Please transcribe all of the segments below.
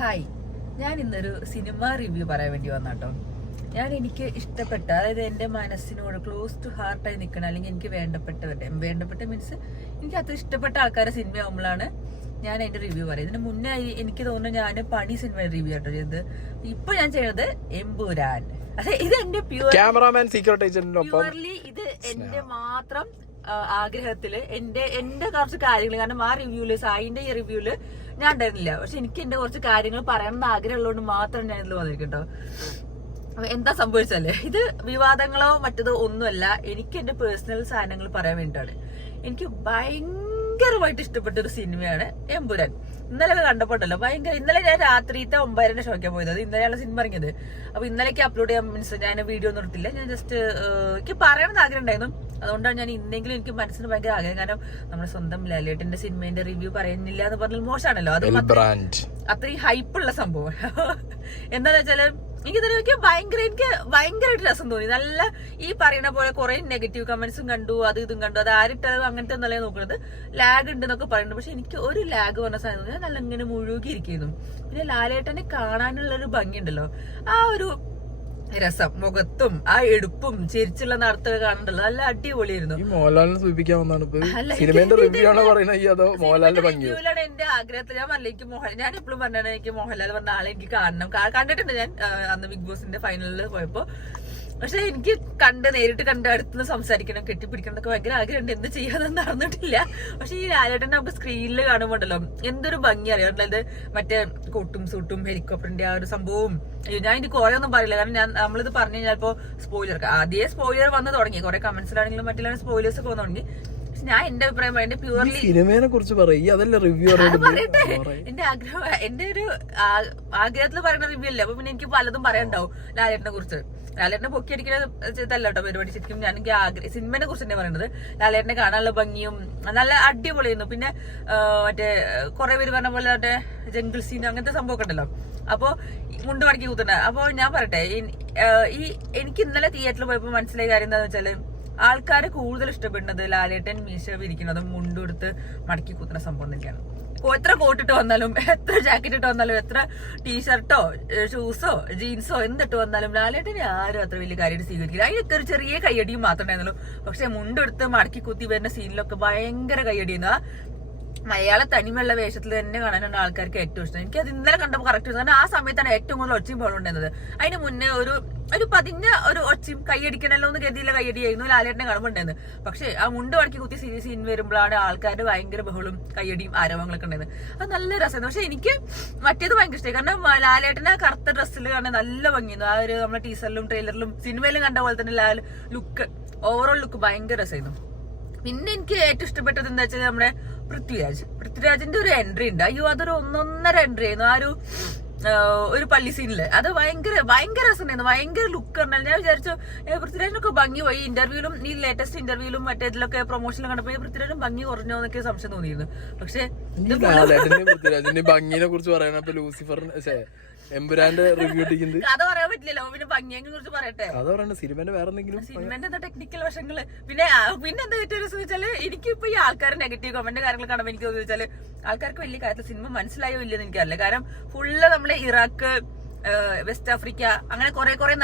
Hi, ഞാൻ ഇന്നൊരു cinema review പറയാൻ വേണ്ടി വന്നാട്ടോ. എനിക്ക് ഇഷ്ടപ്പെട്ട, അതായത് എൻ്റെ മനസ്സിനോട് ക്ലോസ് ടു ഹാർട്ടായി നിൽക്കണം, അല്ലെങ്കിൽ എനിക്ക് വേണ്ടപ്പെട്ട മീൻസ് എനിക്ക് അത്ര ഇഷ്ടപ്പെട്ട ആൾക്കാരെ സിനിമ ആകുമ്പോഴാണ് ഞാൻ അതിന്റെ റിവ്യൂ പറയും. ഇതിന് മുന്നേ എനിക്ക് തോന്നുന്നു ഞാൻ പണി സിനിമ റിവ്യൂ ആട്ടോ ചെയ്തത്. ഇപ്പൊ ഞാൻ ചെയ്യുന്നത് എമ്പുരാൻ. അതെ, ഇത് എന്റെ പ്യൂർലി ഇത് എന്റെ മാത്രം ആഗ്രഹത്തില് എന്റെ കുറച്ച് കാര്യങ്ങൾ, കാരണം ആ റിവ്യൂല് സായിന്റെ ഈ റിവ്യൂല് ഞാൻ ഉണ്ടായിരുന്നില്ല. പക്ഷെ എനിക്ക് എന്റെ കുറച്ച് കാര്യങ്ങൾ പറയണമെന്ന് ആഗ്രഹമുള്ളതുകൊണ്ട് മാത്രം ഞാൻ ഇതിൽ വന്നിരിക്കട്ടോ. എന്താ സംഭവിച്ചല്ലേ, ഇത് വിവാദങ്ങളോ മറ്റതോ ഒന്നുമല്ല. എനിക്ക് എന്റെ പേഴ്സണൽ സാധനങ്ങൾ പറയാൻ വേണ്ടിയിട്ടാണ്. എനിക്ക് ഭയങ്കരമായിട്ട് ഇഷ്ടപ്പെട്ട ഒരു സിനിമയാണ് എമ്പുരാൻ. ഇന്നലെ കണ്ടപ്പോട്ടല്ലോ ഭയങ്കര. ഇന്നലെ ഞാൻ രാത്രിത്തെ 9:30 ഷോയ്ക്കാൻ പോയത്. അത് ഇന്നലെയാണ് സിനിമ ഇറങ്ങിയത്. അപ്പൊ ഇന്നലേക്ക് അപ്ലോഡ് ചെയ്യാൻ മീൻസ് ഞാൻ വീഡിയോ ഒന്നും എടുത്തില്ല. ഞാൻ ജസ്റ്റ് എനിക്ക് പറയണമെന്ന് ആഗ്രഹം ഉണ്ടായിരുന്നു. അതുകൊണ്ടാണ് ഞാൻ ഇന്നെങ്കിലും എനിക്ക് മനസ്സിന് ഭയങ്കര ആഗ്രഹം. കാരണം നമ്മുടെ സ്വന്തം ലാലേട്ടന്റെ സിനിമേന്റെ റിവ്യൂ പറയുന്നില്ല എന്ന് പറഞ്ഞാൽ മോശമാണല്ലോ. അത് അത്രയും ഹൈപ്പുള്ള സംഭവം. എന്താന്ന് വെച്ചാല് എനിക്ക് ഭയങ്കരമായിട്ട് രസം തോന്നി. നല്ല ഈ പറയുന്ന പോലെ കുറെ നെഗറ്റീവ് കമന്റ്സും കണ്ടു, അത് ഇതും കണ്ടു. അത് ആരിട്ടത് അങ്ങനത്തെ ഒന്നല്ലേ നോക്കുന്നത്. ലാഗ് ഉണ്ട് എന്നൊക്കെ പറയുന്നുണ്ട്. പക്ഷെ എനിക്ക് ഒരു ലാഗ് പറഞ്ഞ സാധനം ഞാൻ നല്ല ഇങ്ങനെ മുഴുകിയിരിക്കുന്നു. പിന്നെ ലാലേട്ടനെ കാണാനുള്ള ഒരു ഭംഗിയുണ്ടല്ലോ, ആ ഒരു രസം, മുഖത്തും ആ എടുപ്പും ചിരിച്ചുള്ള നടത്തൊക്കെ കാണണ്ടല്ലോ, നല്ല അടിപൊളിയായിരുന്നു. എന്റെ ആഗ്രഹത്തിൽ ഞാൻ പറഞ്ഞ എനിക്ക് ഞാൻ എപ്പോഴും പറഞ്ഞാണ് എനിക്ക് മോഹൻലാൽ പറഞ്ഞ ആളെ എനിക്ക് കാണണം. കണ്ടിട്ടുണ്ട് ഞാൻ അന്ന് ബിഗ് ബോസിന്റെ ഫൈനലിൽ പോയപ്പോ. പക്ഷെ എനിക്ക് നേരിട്ട് കണ്ട് അടുത്തുനിന്ന് സംസാരിക്കണം, കെട്ടിപ്പിടിക്കണം എന്നൊക്കെ ഭയങ്കര ആഗ്രഹമുണ്ട്. എന്ത് ചെയ്യാനൊന്നും നടന്നിട്ടില്ല. പക്ഷെ ഈ ലാലേട്ടനെ നമുക്ക് സ്ക്രീനിൽ കാണുമ്പോണ്ടല്ലോ എന്തൊരു ഭംഗി അറിയാം. അതായത് മറ്റേ കോട്ടും സൂട്ടും ഹെലികോപ്റ്ററിന്റെ ആ ഒരു സംഭവവും. ഞാൻ ഇതിന് കുറെ ഒന്നും പറയില്ല, കാരണം നമ്മളിത് പറഞ്ഞു കഴിഞ്ഞാൽ ഇപ്പോ സ്പോയിലർ ആദ്യമേ സ്പോയിലർ വന്ന് തുടങ്ങി. കുറെ കമന്റ്സിലാണെങ്കിലും മറ്റെല്ലാം സ്പോയിലേഴ്സ് ഒക്കെ വന്നു തുടങ്ങി. ഞാൻ എന്റെ അഭിപ്രായം എന്റെ പ്യൂർലി സിനിമയെ കുറിച്ച് പറയട്ടെ. എന്റെ ആഗ്രഹം, എന്റെ ഒരു ആഗ്രഹത്തിൽ പറയുന്ന റിവ്യൂ അല്ലേ. അപ്പൊ പിന്നെ എനിക്ക് പലതും പറയാനുണ്ടാവും ലാലേട്ടനെ കുറിച്ച്. ലാലേട്ടനെ പൊക്കിയടിക്കുന്നതല്ല കേട്ടോ പരിപാടി. ശരിക്കും ഞാൻ എനിക്ക് സിനിമയെ കുറിച്ച് തന്നെ പറയുന്നത്. ലാലേട്ടനെ കാണാനുള്ള ഭംഗിയും നല്ല അടിപൊളിയായിരുന്നു. പിന്നെ മറ്റേ കുറെ പേര് പറഞ്ഞ പോലെ മറ്റേ ജംഗിൾ സീൻ അങ്ങനത്തെ സംഭവമൊക്കെ ഉണ്ടല്ലോ. അപ്പൊ മുണ്ട് മടക്കി കൂത്തുണ്ട. അപ്പൊ ഞാൻ പറയട്ടെ, എനിക്ക് ഇന്നലെ തിയേറ്ററിൽ പോയപ്പോ മനസ്സിലായ കാര്യം എന്താന്ന് വെച്ചാല് ആൾക്കാര് കൂടുതൽ ഇഷ്ടപ്പെടുന്നത് ലാലേട്ടൻ മീശ വിരിക്കുന്നതും മുണ്ടെടുത്ത് മടക്കി കൂത്തുന്ന സംഭവം തന്നെയാണ്. എത്ര കോട്ടിട്ട് വന്നാലും, എത്ര ജാക്കറ്റ് ഇട്ട് വന്നാലും, എത്ര ടീഷർട്ടോ ഷൂസോ ജീൻസോ എന്തിട്ട് വന്നാലും ലാലേട്ടനെ ആരും അത്ര വലിയ കാര്യമായിട്ട് സ്വീകരിക്കില്ല. അതിനൊക്കെ ഒരു ചെറിയ കയ്യടിയും മാത്രമേ ഉണ്ടായിരുന്നുള്ളൂ. പക്ഷെ മുണ്ടെടുത്ത് മടക്കി കുത്തി വരുന്ന സീനിലൊക്കെ ഭയങ്കര കയ്യടിയുന്നു. മലയാള തനിമയുള്ള വേഷത്തിൽ തന്നെ കാണാനാണ് ആൾക്കാർക്ക് ഏറ്റവും ഇഷ്ടം. എനിക്ക് അത് ഇന്നലെ കണ്ടപ്പോൾ കറക്റ്റ്, കാരണം ആ സമയത്താണ് ഏറ്റവും കൂടുതൽ ഒച്ചയും ബഹളം ഉണ്ടായിരുന്നത്. അതിന് മുന്നേ ഒരു പതിഞ്ഞ ഒരു ഒച്ചയും കൈയടിക്കണല്ലോ എന്ന് ഗതിയിലെ കയ്യടിയായിരുന്നു ലാലേട്ടനെ കാണുമ്പോൾ ഉണ്ടായിരുന്നത്. പക്ഷെ ആ മുണ്ട് വടക്കി കുത്തി സീൻ വരുമ്പോഴാണ് ആൾക്കാരുടെ ഭയങ്കര ബഹളും കയ്യടിയും ആരവങ്ങളൊക്കെ ഉണ്ടായിരുന്നത്. അത് നല്ല രസമായിരുന്നു. പക്ഷെ എനിക്ക് മറ്റേത് ഭയങ്കര ഇഷ്ടമായി, കാരണം ലാലേട്ടനെ കറുത്ത ഡ്രസ്സിൽ കാണാൻ നല്ല ഭംഗിയായിരുന്നു. ആ ഒരു നമ്മുടെ ടീസറിലും ട്രെയിലറിലും സിനിമയിലും കണ്ട പോലെ തന്നെ ലുക്ക്, ഓവറോൾ ലുക്ക് ഭയങ്കര രസമായിരുന്നു. പിന്നെ എനിക്ക് ഏറ്റവും ഇഷ്ടപ്പെട്ടത് എന്താ വെച്ചാൽ നമ്മുടെ പൃഥ്വിരാജിന്റെ ഒരു എൻട്രി ഉണ്ട്. അയ്യോ, അതൊരു ഒന്നൊന്നര എൻട്രി ആയിരുന്നു. ആ ഒരു പള്ളി സീനില് അത് ഭയങ്കര രസമുണ്ടായിരുന്നു. ഭയങ്കര ലുക്ക് പറഞ്ഞാൽ ഞാൻ വിചാരിച്ചു പൃഥ്വിരാജിനൊക്കെ ഭംഗി പോയി. ഇന്റർവ്യൂലും ഈ ലേറ്റസ്റ്റ് ഇന്റർവ്യൂലും മറ്റേതിലൊക്കെ പ്രൊമോഷനിലും കണ്ടപ്പോ പൃഥ്വിരാജും ഭംഗി കുറഞ്ഞോ എന്നൊക്കെ സംശയം തോന്നിയിരുന്നു. പക്ഷെ പൃഥ്വിരാജിന്റെ ഭംഗിനെ കുറിച്ച് പറയാനപ്പോ ലൂസിഫർ എമ്പുരാന്റെ റിവ്യൂ കഥ പറയാൻ പറ്റില്ലല്ലോ. പിന്നെ ഭംഗിയെ കുറിച്ച് പറയട്ടെ. സിനിമന്റെ വേറെ എന്തെങ്കിലും സിനിമന്റെ ടെക്നിക്കൽ വശങ്ങള്. പിന്നെ എന്താ ഏറ്റവും രസം വെച്ചാല് എനിക്കിപ്പോ ഈ ആൾക്കാർ നെഗറ്റീവ് കമന്റ് കാര്യങ്ങൾ കാണുമ്പോൾ എനിക്ക് തോന്നുന്നു വെച്ചാല് ആൾക്കാർക്ക് വലിയ കാര്യത്തിൽ സിനിമ മനസ്സിലായോ ഇല്ലെന്ന് എനിക്കറിയില്ല. കാരണം ഫുള്ള് നമ്മളെ ഇറാഖ്, വെസ്റ്റ് ആഫ്രിക്ക അങ്ങനെ കുറെ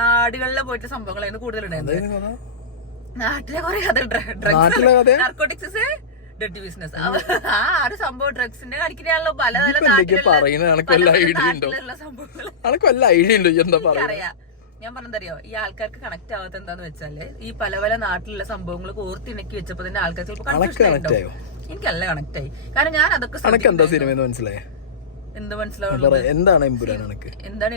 നാടുകളിൽ പോയിട്ട് സംഭവങ്ങളായിരുന്നു കൂടുതലുണ്ടായിരുന്നത്. നാട്ടിലെ കുറെ കഥ, ഡ്രഗ്സ്, നാർക്കോട്ടിക്സ്, ഡെഡ് ബിസിനസ്, ആ ഒരു സംഭവം ഡ്രഗ്സിന്റെ കാണിക്കാനുള്ള പലതരം സംഭവങ്ങൾ അറിയാം. ഞാൻ പറഞ്ഞതറിയോ, ഈ ആൾക്കാർക്ക് കണക്ട് ആവാത്ത എന്താന്ന് വെച്ചാല് ഈ പല നാട്ടിലുള്ള സംഭവങ്ങൾ കോർത്തിണക്കി വെച്ചപ്പോ തന്നെ ആൾക്കാർ ചിലപ്പോൾ കൺഫ്യൂഷൻ ഉണ്ടാവും. എനിക്കല്ല കണക്ട് ആയി, കാരണം ഞാൻ അതൊക്കെ മനസ്സിലായി. എന്ത് മനസ്സിലാവുള്ളത്? എന്താണ് എമ്പുരാൻ? എന്താണ്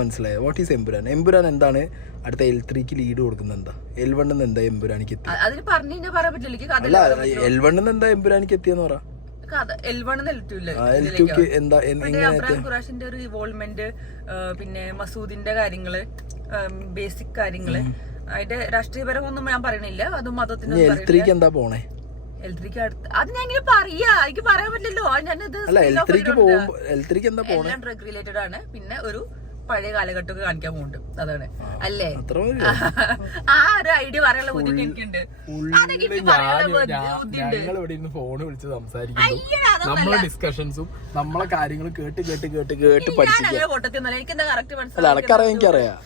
മനസ്സിലായത്? What is Empuraan? എമ്പുരാൻ എന്താണ്? അടുത്ത L3 ലീഡ് കൊടുക്കുന്നത് എന്താ? L1 എന്താ എമ്പുരാനിക്ക് എത്തി? അതിന് പറഞ്ഞു കഴിഞ്ഞാൽ പറയാൻ പറ്റില്ല. L1 എന്താ എമ്പുരാനിക്ക് എത്തിയെന്ന് പറ. അബ്രാം ഖുറാഷിന്റെ ഒരു ഇവോൾവ്മെന്റ്, പിന്നെ മസൂദിന്റെ കാര്യങ്ങള്, ബേസിക് കാര്യങ്ങള്, അതിന്റെ രാഷ്ട്രീയപരമൊന്നും ഞാൻ പറയണില്ല. അതും മതത്തിന് എന്താ പോണേ? അത് ഞാൻ ഇങ്ങനെ പറയാ, എനിക്ക് പറയാൻ പറ്റില്ലല്ലോ. ഞാനിത് എല്ലാം ഡ്രഗ് റിലേറ്റഡ് ആണ്. പിന്നെ ഒരു പഴയ കാലഘട്ടമൊക്കെ കാണിക്കാൻ പോകുന്നുണ്ട്. അതാണ് അല്ലേ? അത്ര ആ ഒരു ഐഡിയ പറയാനുള്ള ബുദ്ധി എനിക്കുണ്ട്. അതൊക്കെ എനിക്ക് പറയാനുള്ള ബുദ്ധിയുണ്ട്. ഞങ്ങൾ ഇവിടെ ഇരുന്ന് ഫോണ് വിളിച്ച് സംസാരിക്കുന്നു, നമ്മളെ ഡിസ്കഷൻസും നമ്മളെ കാര്യങ്ങളും കേട്ട് കേട്ട് കേട്ട് കേട്ട് പഠിച്ചില്ല. പൊട്ടത്തിന്നല്ല, എനിക്ക് എന്താ കറക്റ്റ് അല്ല മനസ്സിലായി. അനക്കറിയാം, എനിക്കറിയാം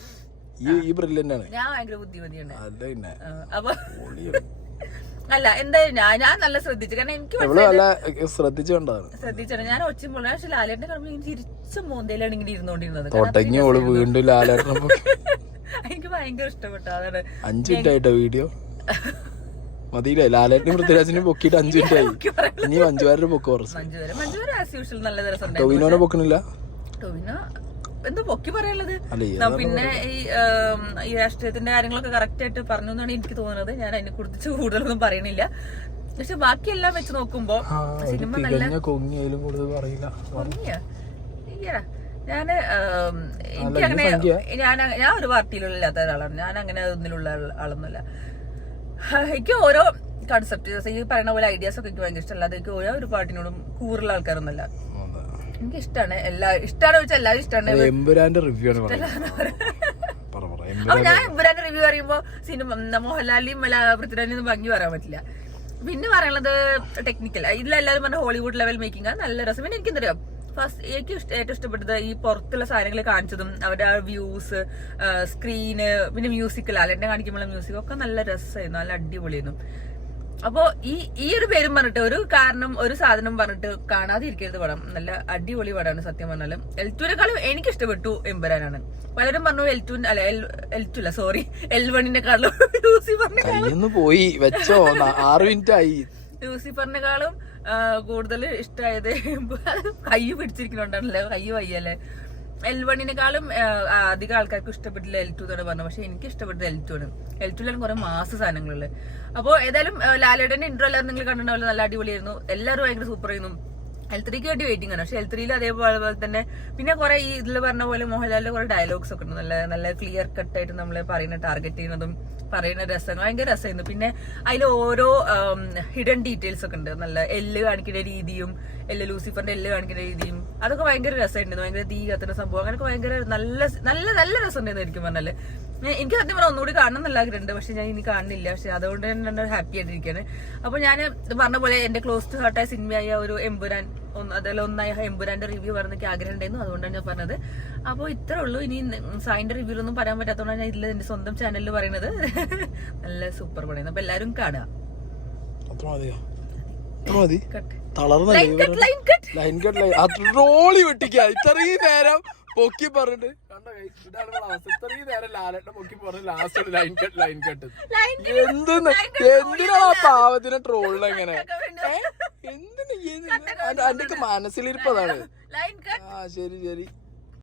ഈ ബ്രില്യന്റ് ആണ്. ഞാൻ ഭയങ്കര ബുദ്ധിമതിയാണ്. അല്ല പിന്നെ അപ്പൊ അല്ല എന്തായാലും ഞാൻ നല്ല ശ്രദ്ധിച്ചു. കാരണം എനിക്ക് ശ്രദ്ധിച്ചാണ് ഞാൻ ഒച്ചമ്പോൾ. പക്ഷെ ലാലേട്ടനെ കാണുമ്പോൾ എനിക്ക് തിരിച്ച് മോന്തയിലാണ് ഇങ്ങനെ ഇരുന്നോണ്ടിരുന്നത്. വീണ്ടും ലാലേട്ടനെ എനിക്ക് ഭയങ്കര ഇഷ്ടപ്പെട്ടു. അതാണ് 5 മിനിറ്റ് ആയിട്ടോ വീഡിയോ മതിയില്ലേ? ലാലേട്ടനും പൃഥ്വിരാജിനും പൊക്കിയിട്ട് 5 മിനിറ്റ് ആയി. ഇനി മഞ്ജുവാരുടെ പൊക്ക് കുറച്ച്. മഞ്ജുവാര ആസ് യൂഷ്വൽ നല്ല രസം. ടൊവിനോനെ പൊക്കണില്ല. ടൊവിനോ എന്താ പൊക്കി പറയാനുള്ളത്? പിന്നെ ഈ രാഷ്ട്രീയത്തിന്റെ കാര്യങ്ങളൊക്കെ കറക്റ്റ് ആയിട്ട് പറഞ്ഞു എന്നാണ് എനിക്ക് തോന്നുന്നത്. ഞാൻ അതിനെ കുറിച്ച് കൂടുതലൊന്നും പറയണില്ല. പക്ഷെ ബാക്കിയെല്ലാം വെച്ച് നോക്കുമ്പോ സിനിമ നല്ല ഞാന് എനിക്കങ്ങനെ ഞാൻ ഒരു പാർട്ടിയിലില്ലാത്ത ഒരാളാണ്. ഞാൻ അങ്ങനെ ഒന്നിലുള്ള ആളൊന്നുമല്ല. എനിക്ക് ഓരോ കൺസെപ്റ്റ് ഈ പറയുന്ന പോലെ ഐഡിയാസ് ഒക്കെ എനിക്ക് ഭയങ്കര ഇഷ്ടമല്ല. അതൊക്കെ ഓരോ ഒരു പാർട്ടിനോടും കൂടുതലുള്ള ആൾക്കാരൊന്നല്ല. എനിക്ക് ഇഷ്ടമാണ്. ഇഷ്ടമാണെന്ന് വെച്ചാൽ എല്ലാവരും ഇഷ്ടമാണ്. റിവ്യൂ അപ്പൊ ഞാൻ എമ്പുരാന്റെ റിവ്യൂ പറയുമ്പോ സിനിമ മോഹൻലാലിയും പൃഥ്വിരാജിനും ഭംഗി പറയാൻ പറ്റില്ല. പിന്നെ പറയുന്നത് ടെക്നിക്കൽ, ഇതിലെല്ലാവരും പറഞ്ഞ ഹോളിവുഡ് ലെവൽ മേക്കിംഗ് നല്ല രസം. പിന്നെ എനിക്ക് എന്തറിയാം, ഫസ്റ്റ് എനിക്ക് ഏറ്റവും ഇഷ്ടപ്പെട്ടത് ഈ പുറത്തുള്ള സാധനങ്ങൾ കാണിച്ചതും അവരുടെ വ്യൂസ്, സ്ക്രീന്, പിന്നെ മ്യൂസിക്, ലാലേട്ടനെ കാണിക്കുമ്പോഴുള്ള മ്യൂസിക് ഒക്കെ നല്ല രസമായിരുന്നു, നല്ല അടിപൊളിയായിരുന്നു. അപ്പൊ ഈ ഒരു പേരും പറഞ്ഞിട്ട് ഒരു കാരണം ഒരു സാധനം പറഞ്ഞിട്ട് കാണാതെ ഇരിക്കരുത് പടം. നല്ല അടിപൊളി പടമാണ് സത്യം പറഞ്ഞാലും. എൽറ്റുവിനെക്കാളും എനിക്ക് ഇഷ്ടപ്പെട്ടു എമ്പുരാനാണ്. പലരും പറഞ്ഞു എൽറ്റു സോറി L1-നെക്കാളും ലൂസിഫറിനെക്കാളും കൂടുതൽ ഇഷ്ടമായത് കൈ പിടിച്ചിരിക്കുന്നുണ്ടാണല്ലോ, കൈ വയ്യല്ലേ. L1-നെക്കാളും അധികം ആൾക്കാർക്ക് ഇഷ്ടപ്പെട്ടില്ല L2 എന്നാണ് പറഞ്ഞത്. പക്ഷെ എനിക്ക് ഇഷ്ടപ്പെട്ടത് L2 ആണ്. L2-ലാണ് കുറെ മാസ സാധനങ്ങളുള്ളത്. അപ്പൊ ഏതായാലും ലാലേട്ടന്റെ ഇന്റർവ്യൂ എല്ലാവരും നിങ്ങൾ കണ്ടിട്ടുണ്ടാവില്ല, നല്ല അടിപൊളിയായിരുന്നു. എല്ലാവരും ഭയങ്കര സൂപ്പർ ആയിരുന്നു. L3ക്ക് വേണ്ടി വെയിറ്റിംഗ് ആണ്. പക്ഷെ L3യിൽ അതേപോലെ തന്നെ പിന്നെ കുറെ ഈ ഇതിൽ പറഞ്ഞ പോലെ മോഹൻലാലിന്റെ കുറെ ഡയലോഗ്സ് ഒക്കെ ഉണ്ട്. നല്ല ക്ലിയർ കട്ട് ആയിട്ട് നമ്മളെ പറയുന്ന ടാർഗറ്റ് ചെയ്യുന്നതും പറയുന്ന രസങ്ങൾ ഭയങ്കര രസമായിരുന്നു. പിന്നെ അതിൽ ഓരോ ഹിഡൻ ഡീറ്റെയിൽസ് ഒക്കെ ഉണ്ട്. നല്ല എല്ല് കാണിക്കുന്ന രീതിയും ലൂസിഫറിന്റെ എല്ല് കാണിക്കുന്ന രീതിയും അതൊക്കെ ഭയങ്കര രസമായിരുന്നു. ഭയങ്കര തീ കത്തുന്ന സംഭവം അങ്ങനെയൊക്കെ ഭയങ്കര നല്ല നല്ല നല്ല രസം ഉണ്ടായിരുന്നു എനിക്ക് പറഞ്ഞാല്. എനിക്ക് സത്യം പറഞ്ഞാൽ ഒന്നുകൂടി കാണണം എന്നുള്ള ആഗ്രഹമുണ്ട്. പക്ഷെ ഞാൻ ഇനി കാണുന്നില്ല. പക്ഷെ അതുകൊണ്ട് തന്നെ ഹാപ്പി ആയിട്ടിരിക്കുകയാണ്. അപ്പൊ ഞാൻ പറഞ്ഞ പോലെ എന്റെ ക്ലോസ് ടു ഹാർട്ടായ സിനിമയായ ഒരു എമ്പുരാൻ അതേപോലെ ഒന്നായ എമ്പുരാന്റെ റിവ്യൂ പറഞ്ഞൊക്കെ ആഗ്രഹം ഉണ്ടായിരുന്നു. അതുകൊണ്ടാണ് ഞാൻ പറഞ്ഞത്. അപ്പോൾ ഇത്രേ ഉള്ളൂ. ഇനി സായിന്റെ റിവ്യൂലൊന്നും പറയാൻ പറ്റാത്തതുകൊണ്ടാണ് ഞാൻ ഇതിൽ എന്റെ സ്വന്തം ചാനലിൽ പറയുന്നത്. നല്ല സൂപ്പർ പടയാണ്. അപ്പൊ എല്ലാരും കാണുക. ഇത്രയും നേരം പൊക്കി പറഞ്ഞിട്ട് ഇതാണ് ഇത്രയും നേരം ലാലേട്ടനെ പൊക്കി പറഞ്ഞ് ലാസ്റ്റ് ലൈൻ കട്ട് എന്തിനാ പാവത്തിനെ ട്രോളിന് എങ്ങനെ എന്തിനാ? എന്റെ മനസ്സിലിരിപ്പതാണ്. ശരി